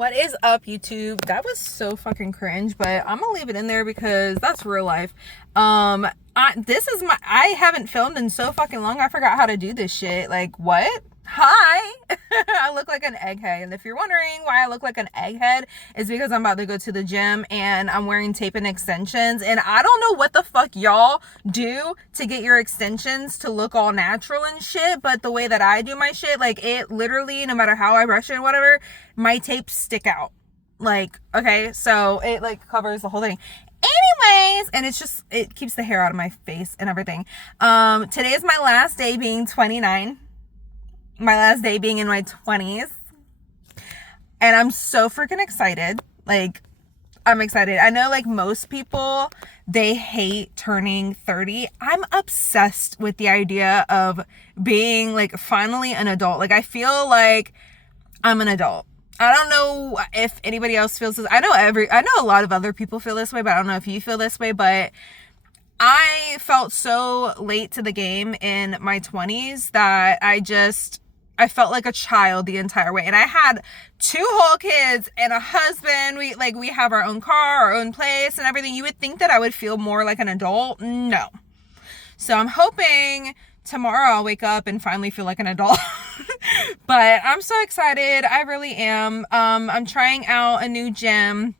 What is up, YouTube? That was so fucking cringe, but I'm gonna leave it in there because that's real life. I haven't filmed in so fucking long. I forgot how to do this shit. Like, what? Hi. I look like an egghead, and if you're wondering why I look like an egghead, it's because I'm about to go to the gym and I'm wearing tape and extensions, and I don't know what the fuck y'all do to get your extensions to look all natural and shit, but the way that I do my shit, like, it literally, no matter how I brush it and whatever, my tapes stick out. Like, okay, so it like covers the whole thing. Anyways, and it keeps the hair out of my face and everything. Today is my last day being 29. My last day being in my 20s. And I'm so freaking excited. Like, I'm excited. I know, like, most people, they hate turning 30. I'm obsessed with the idea of being, like, finally an adult. Like, I feel like I'm an adult. I don't know if anybody else feels this. I know a lot of other people feel this way, but I don't know if you feel this way. But I felt so late to the game in my 20s that I felt like a child the entire way. And I had 2 whole kids and a husband. We have our own car, our own place and everything. You would think that I would feel more like an adult. No. So I'm hoping tomorrow I'll wake up and finally feel like an adult. But I'm so excited. I really am. I'm trying out a new gym.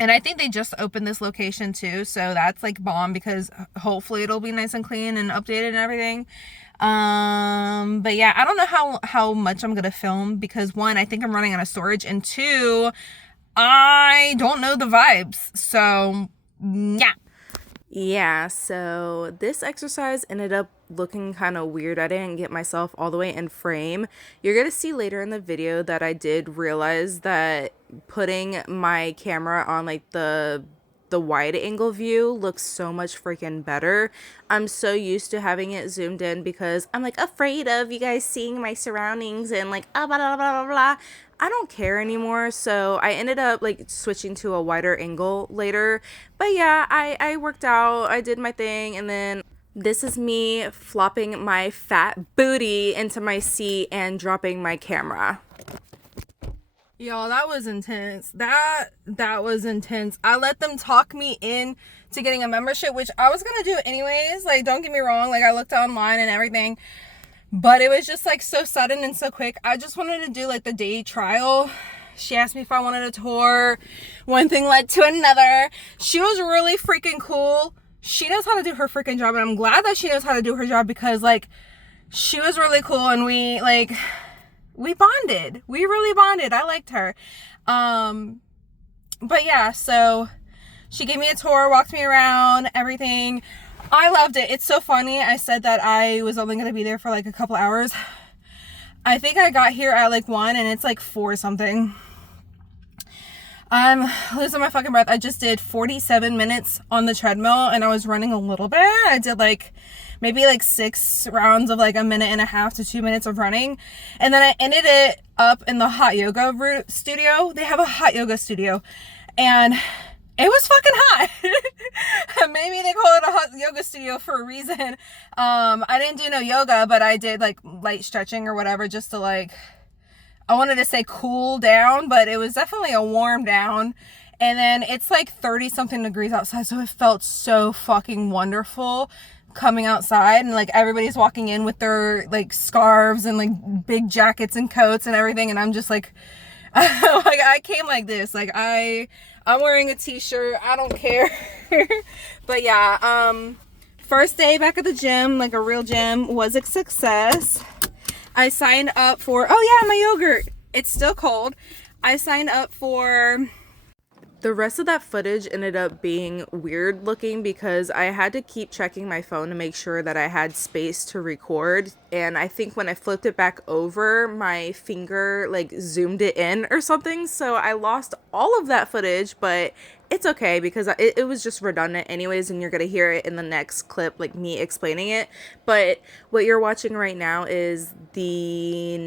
And I think they just opened this location too. So that's like bomb, because hopefully it'll be nice and clean and updated and everything. But yeah, I don't know how much I'm gonna film, because 1, I think I'm running out of storage, and 2, I don't know the vibes. So Yeah, so this exercise ended up looking kind of weird. I didn't get myself all the way in frame. You're gonna see later in the video that I did realize that putting my camera on like the wide angle view looks so much freaking better. I'm so used to having it zoomed in because I'm like afraid of you guys seeing my surroundings and like blah blah blah blah blah. I don't care anymore, so I ended up like switching to a wider angle later. But yeah, I worked out, I did my thing, and then this is me flopping my fat booty into my seat and dropping my camera. y'all, that was intense. That was intense. I let them talk me in to getting a membership, which I was gonna do anyways. Like, don't get me wrong, like, I looked online and everything, but it was just like so sudden and so quick. I just wanted to do like the day trial. She asked me if I wanted a tour. One thing led to another. She was really freaking cool. She knows how to do her freaking job, and I'm glad that she knows how to do her job, because like, she was really cool, and we bonded. We really bonded. I liked her. But yeah, so she gave me a tour, walked me around, everything. I loved it. It's so funny. I said that I was only going to be there for like a couple hours. I think I got here at like 1 and it's like 4 something. I'm losing my fucking breath. I just did 47 minutes on the treadmill, and I was running a little bit. I did like maybe like 6 rounds of like 1.5 to 2 minutes of running. And then I ended it up in the hot yoga studio. They have a hot yoga studio, and it was fucking hot. Maybe they call it a hot yoga studio for a reason. I didn't do no yoga, but I did like light stretching or whatever, just to like, I wanted to say cool down, but it was definitely a warm down. And then it's like 30 something degrees outside, so it felt so fucking wonderful coming outside, and like everybody's walking in with their like scarves and like big jackets and coats and everything, and I'm just like like, I came like this, like I'm wearing a t-shirt, I don't care. But yeah, first day back at the gym, like a real gym, was a success. I signed up for, oh yeah, my yogurt, it's still cold. I signed up for... The rest of that footage ended up being weird looking because I had to keep checking my phone to make sure that I had space to record. And I think when I flipped it back over, my finger like zoomed it in or something. So I lost all of that footage, but it's okay because it was just redundant anyways, and you're gonna hear it in the next clip, like me explaining it. But what you're watching right now is the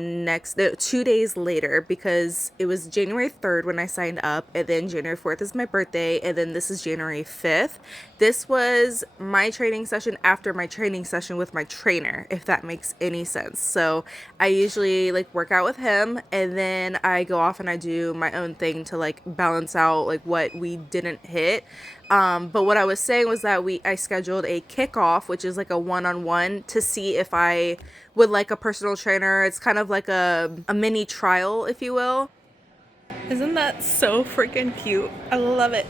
2 days later, because it was January 3rd when I signed up, and then January 4th is my birthday, and then this is January 5th. This was my training session after my training session with my trainer, if that makes any sense. So I usually like work out with him, and then I go off and I do my own thing to like balance out like what we didn't hit. But what I was saying was that I scheduled a kickoff, which is like a one-on-one, to see if I would like a personal trainer. It's kind of like a mini trial, if you will. Isn't that so freaking cute? I love it.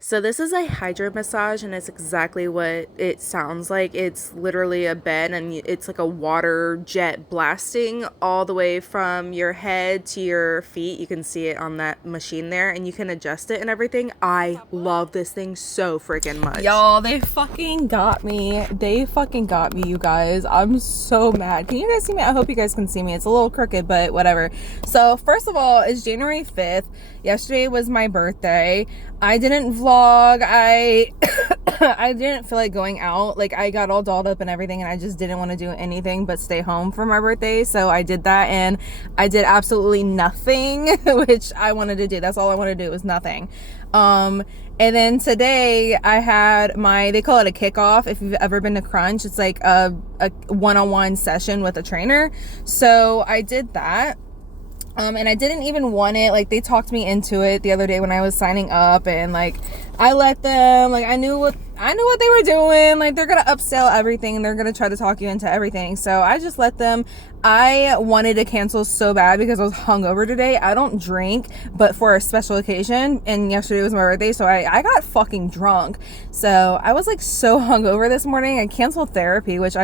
So this is a hydro massage, and it's exactly what it sounds like. It's literally a bed, and it's like a water jet blasting all the way from your head to your feet. You can see it on that machine there, and you can adjust it and everything. I love this thing so freaking much. Y'all, they fucking got me. They fucking got me, you guys. I'm so mad. Can you guys see me? I hope you guys can see me. It's a little crooked, but whatever. So first of all, it's January 5th. Yesterday was my birthday. I didn't vlog. I didn't feel like going out. Like, I got all dolled up and everything, and I just didn't want to do anything but stay home for my birthday. So I did that, and I did absolutely nothing, which I wanted to do. That's all I wanted to do was nothing. And then today I had they call it a kickoff. If you've ever been to Crunch, it's like a one-on-one session with a trainer. So I did that. And I didn't even want it. Like, they talked me into it the other day when I was signing up, and like I let them, like I knew what they were doing. Like, they're gonna upsell everything, they're gonna try to talk you into everything. So I just let them. I wanted to cancel so bad because I was hungover today. I don't drink, but for a special occasion, and yesterday was my birthday, so I got fucking drunk. So I was like so hungover this morning. I canceled therapy, which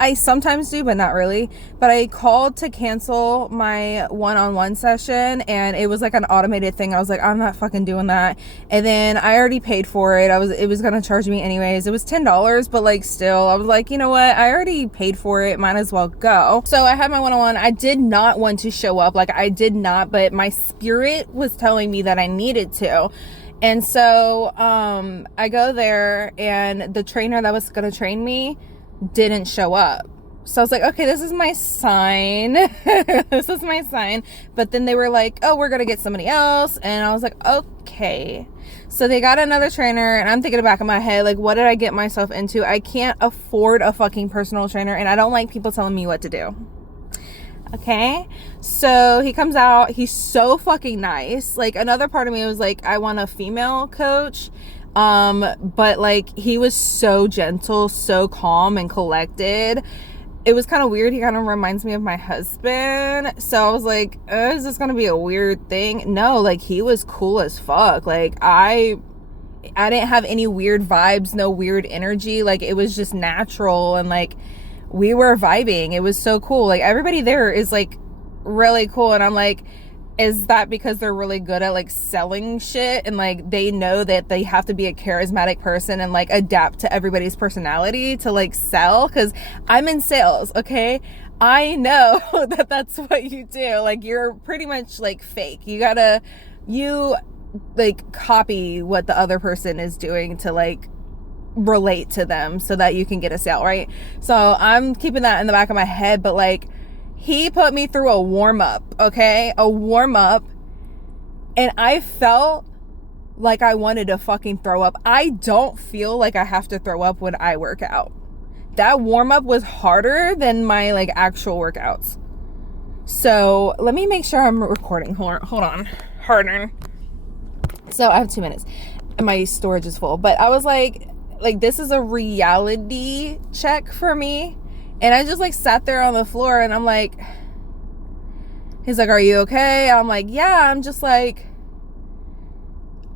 I sometimes do, but not really. But I called to cancel my one-on-one session, and it was like an automated thing. I was like, I'm not fucking doing that. And then I already paid for it. It was gonna charge me anyways. It was $10, but like still, I was like, you know what? I already paid for it. Might as well go. So I had my one-on-one. I did not want to show up. Like, I did not, but my spirit was telling me that I needed to. And so I go there, and the trainer that was gonna train me didn't show up. So I was like, okay, this is my sign. This is my sign. But then they were like, oh, we're gonna get somebody else. And I was like, okay. So they got another trainer, and I'm thinking in the back of my head, like, what did I get myself into? I can't afford a fucking personal trainer, and I don't like people telling me what to do. Okay, so he comes out, he's so fucking nice. Like, another part of me was like, I want a female coach. But like, he was so gentle, so calm and collected. It was kind of weird. He kind of reminds me of my husband. So I was like, is this gonna be a weird thing? No, like, he was cool as fuck. Like, I didn't have any weird vibes, no weird energy. Like, it was just natural, and like, we were vibing. It was so cool. Like, everybody there is like really cool, and I'm like, is that because they're really good at like selling shit, and like they know that they have to be a charismatic person and like adapt to everybody's personality to like sell? Because I'm in sales, okay? I know that that's what you do. Like, you're pretty much like fake. You like copy what the other person is doing to like relate to them so that you can get a sale, right? So I'm keeping that in the back of my head, but like, he put me through a warm-up, okay? A warm-up. And I felt like I wanted to fucking throw up. I don't feel like I have to throw up when I work out. That warm-up was harder than my like actual workouts. So let me make sure I'm recording. Hold on. Harder. So I have 2 minutes and my storage is full. But I was like, this is a reality check for me. And I just like sat there on the floor, and I'm like, he's like, are you okay? I'm like, yeah. I'm just like,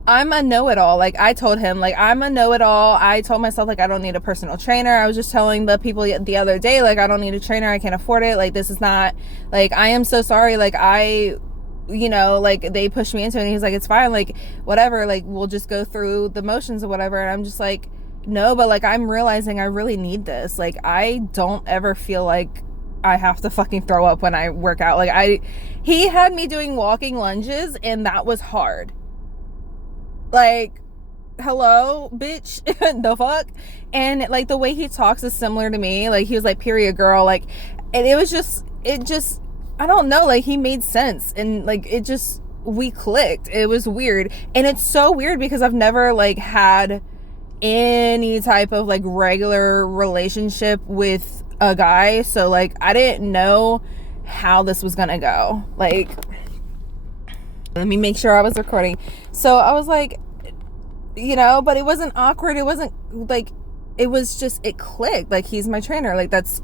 I'm a know-it-all. Like, I told him, like, I'm a know-it-all. I told myself, like, I don't need a personal trainer. I was just telling the people the other day, like, I don't need a trainer. I can't afford it. Like, this is not, like, I am so sorry. Like, you know, like, they pushed me into it, and he's like, it's fine. Like, whatever. Like, we'll just go through the motions or whatever. And I'm just like, no, but like, I'm realizing I really need this. Like, I don't ever feel like I have to fucking throw up when I work out. Like he had me doing walking lunges and that was hard. Like, hello, bitch. The fuck? And like the way he talks is similar to me. Like he was like, period girl. Like, and it just, I don't know, like he made sense. And like, we clicked. It was weird. And it's so weird because I've never like had any type of like regular relationship with a guy. So like, I didn't know how this was gonna go. Like, let me make sure I was recording. So I was like, you know, but it wasn't awkward. It wasn't like, it was just, it clicked. Like he's my trainer. Like that's,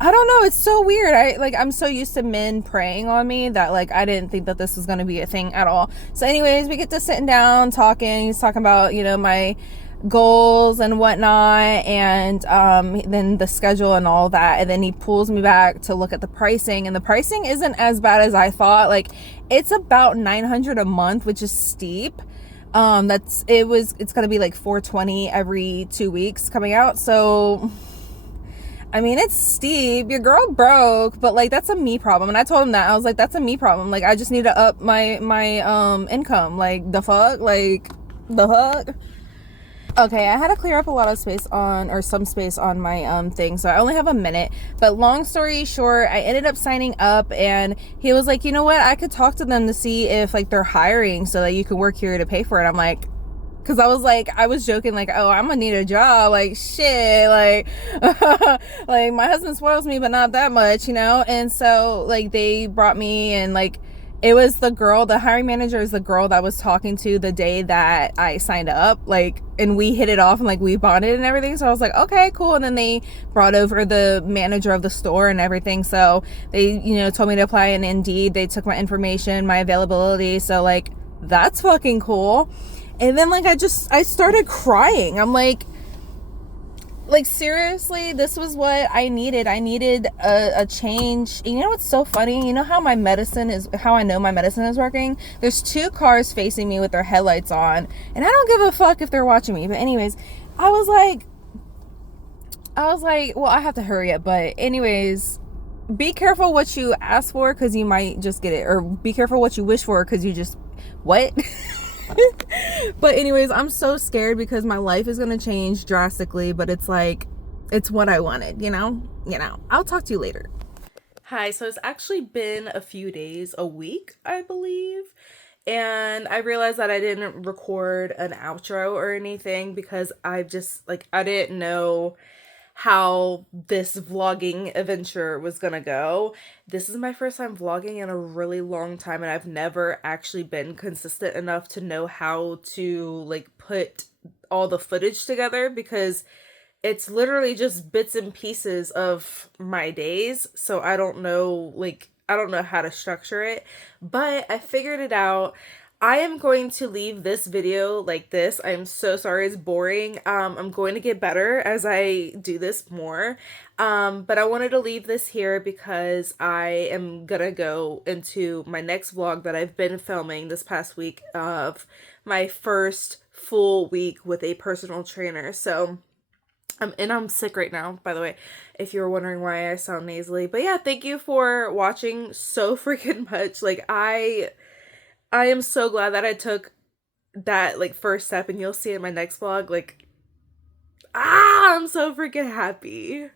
I don't know. It's so weird. I'm so used to men preying on me that like, I didn't think that this was going to be a thing at all. So anyways, we get to sitting down talking. He's talking about, you know, my goals and whatnot, and then the schedule and all that, and then he pulls me back to look at the pricing, and the pricing isn't as bad as I thought. Like it's about $900 a month, which is steep. It's gonna be like $420 every 2 weeks coming out. So I mean, it's steep. Your girl broke, but like that's a me problem. And I told him that. I was like, that's a me problem. Like I just need to up my income. Like the fuck? Okay, I had to clear up a lot of space some space on my thing, so I only have a minute. But long story short, I ended up signing up, and he was like, you know what, I could talk to them to see if like they're hiring so that you can work here to pay for it. I'm like, because I was joking like, oh, I'm gonna need a job, like shit, like like my husband spoils me but not that much, you know. And so like they brought me, and like it was the hiring manager is the girl that I was talking to the day that I signed up, like, and we hit it off and like we bonded and everything. So I was like, okay, cool. And then they brought over the manager of the store and everything. So they, you know, told me to apply in Indeed. They took my information, my availability. So like, that's fucking cool. And then like, I started crying. I'm like seriously, this was what I needed. I needed a change. You know what's so funny? You know how how I know my medicine is working? There's 2 cars facing me with their headlights on, and I don't give a fuck if they're watching me. But anyways, I was like, well, I have to hurry up. But anyways, be careful what you ask for, because you might just get it. Or be careful what you wish for, because you just, what? But anyways, I'm so scared because my life is going to change drastically, but it's like, it's what I wanted, you know. I'll talk to you later. Hi. So it's actually been a few days, a week, I believe. And I realized that I didn't record an outro or anything because I didn't know how this vlogging adventure was gonna go. This is my first time vlogging in a really long time, and I've never actually been consistent enough to know how to like put all the footage together, because it's literally just bits and pieces of my days. So I don't know how to structure it, but I figured it out. I am going to leave this video like this. I'm so sorry it's boring. I'm going to get better as I do this more. But I wanted to leave this here because I am gonna go into my next vlog that I've been filming this past week of my first full week with a personal trainer. So I'm sick right now, by the way, if you're wondering why I sound nasally. But yeah, thank you for watching so freaking much. Like I am so glad that I took that like first step, and you'll see in my next vlog, like, I'm so freaking happy.